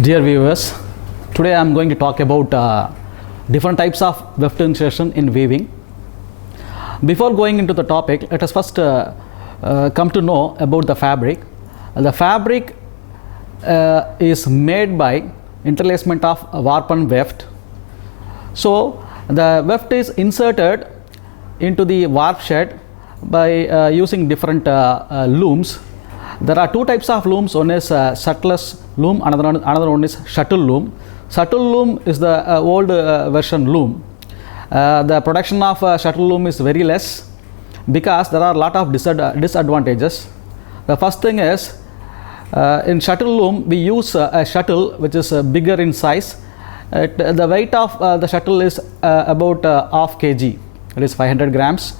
Dear viewers, today I am going to talk about different types of weft insertion in weaving. Before going into the topic, let us first come to know about the fabric. The fabric is made by interlacement of warp and weft. So the weft is inserted into the warp shed by using different looms. There are two types of looms. One is shuttless loom, another one is shuttle loom. Shuttle loom is the old version loom. The production of shuttle loom is very less because there are a lot of disadvantages. The first thing is in shuttle loom we use a shuttle which is bigger in size. The weight of the shuttle is about half kg, it is 500 grams.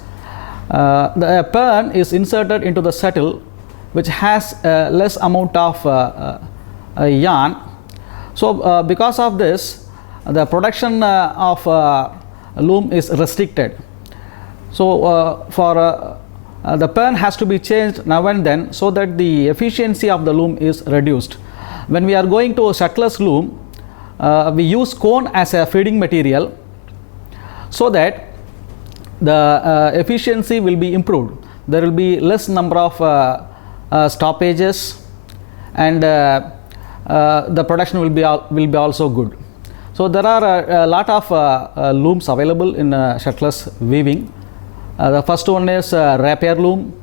The pern is inserted into the shuttle which has less amount of yarn. So because of this, the production of loom is restricted. So for the pern has to be changed now and then so that the efficiency of the loom is reduced. When we are going to a shuttless loom, we use cone as a feeding material so that the efficiency will be improved. There will be less number of stoppages and the production will be also good. So there are a lot of looms available in shuttless weaving. The first one is rapier loom,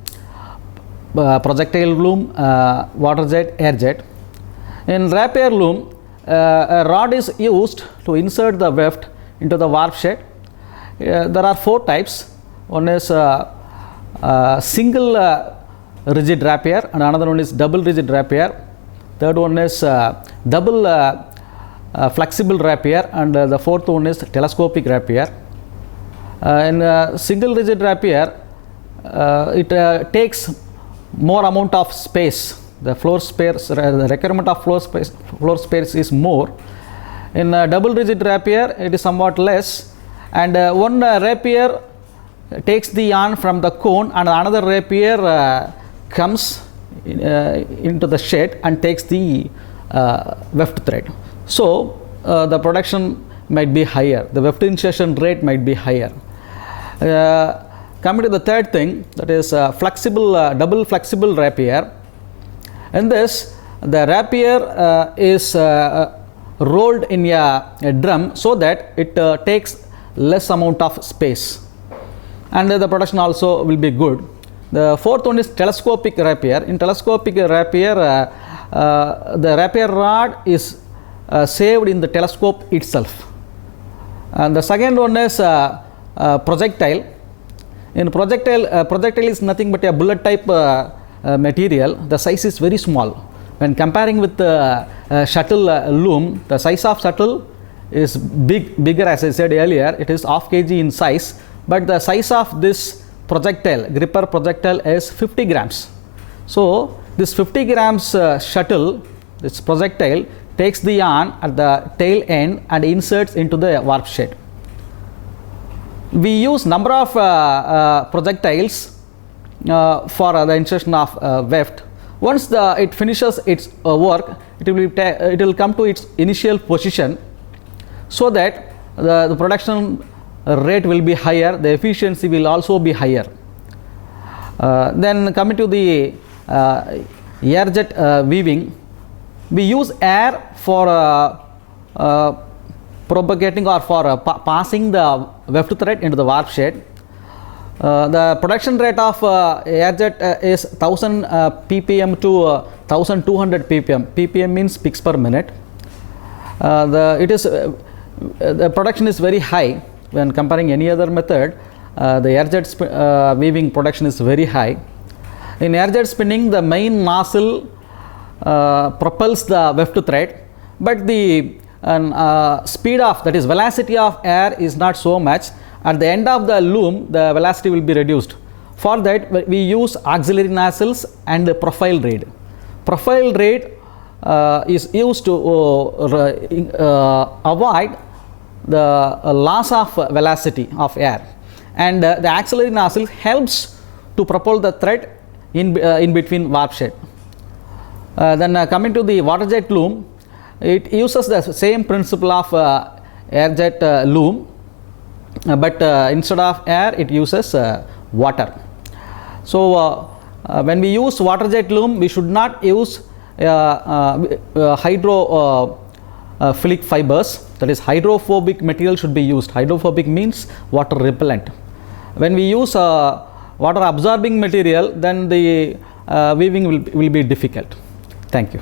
projectile loom, water jet, air jet. In rapier loom, a rod is used to insert the weft into the warp shed. There are four types. One is single rigid rapier, and another one is double rigid rapier. Third one is double flexible rapier, and the fourth one is telescopic rapier. In single rigid rapier, it takes more amount of space. The floor space, the requirement of floor space is more. In double rigid rapier, it is somewhat less, and one rapier takes the yarn from the cone, and another rapier comes into the shed and takes the weft thread. So the production might be higher, the weft insertion rate might be higher. Coming to the third thing, that is flexible double flexible rapier. In this, the rapier is rolled in a drum so that it takes less amount of space, and the production also will be good. The fourth one is telescopic rapier. In telescopic rapier, the rapier rod is saved in the telescope itself. And the second one is projectile. In projectile is nothing but a bullet type material. The size is very small. When comparing with the shuttle loom, the size of shuttle is bigger, as I said earlier. It is half kg in size, but the size of this gripper projectile is 50 grams. So this 50 grams shuttle, this projectile, takes the yarn at the tail end and inserts into the warp shed. We use number of projectiles for the insertion of weft. Once it finishes its work, it will come to its initial position so that the production rate will be higher, the efficiency will also be higher. Then coming to the air jet weaving, we use air for propagating or for passing the weft thread into the warp shed. The production rate of air jet is 1000 ppm to 1200 ppm. ppm means picks per minute. The production is very high. When comparing any other method, the air jet weaving production is very high. In air jet spinning, the main nozzle propels the weft thread, but the speed of, that is velocity of air, is not so much. At the end of the loom, the velocity will be reduced. For that, we use auxiliary nozzles and profile raid. Profile raid is used to avoid the loss of velocity of air, and the auxiliary nozzle helps to propel the thread in between warp shed. Then coming to the water jet loom, it uses the same principle of air jet loom, but instead of air it uses water. So when we use water jet loom, we should not use hydrophilic fibers, that is hydrophobic material should be used. Hydrophobic means water repellent. When we use water absorbing material, then the weaving will be difficult. Thank you.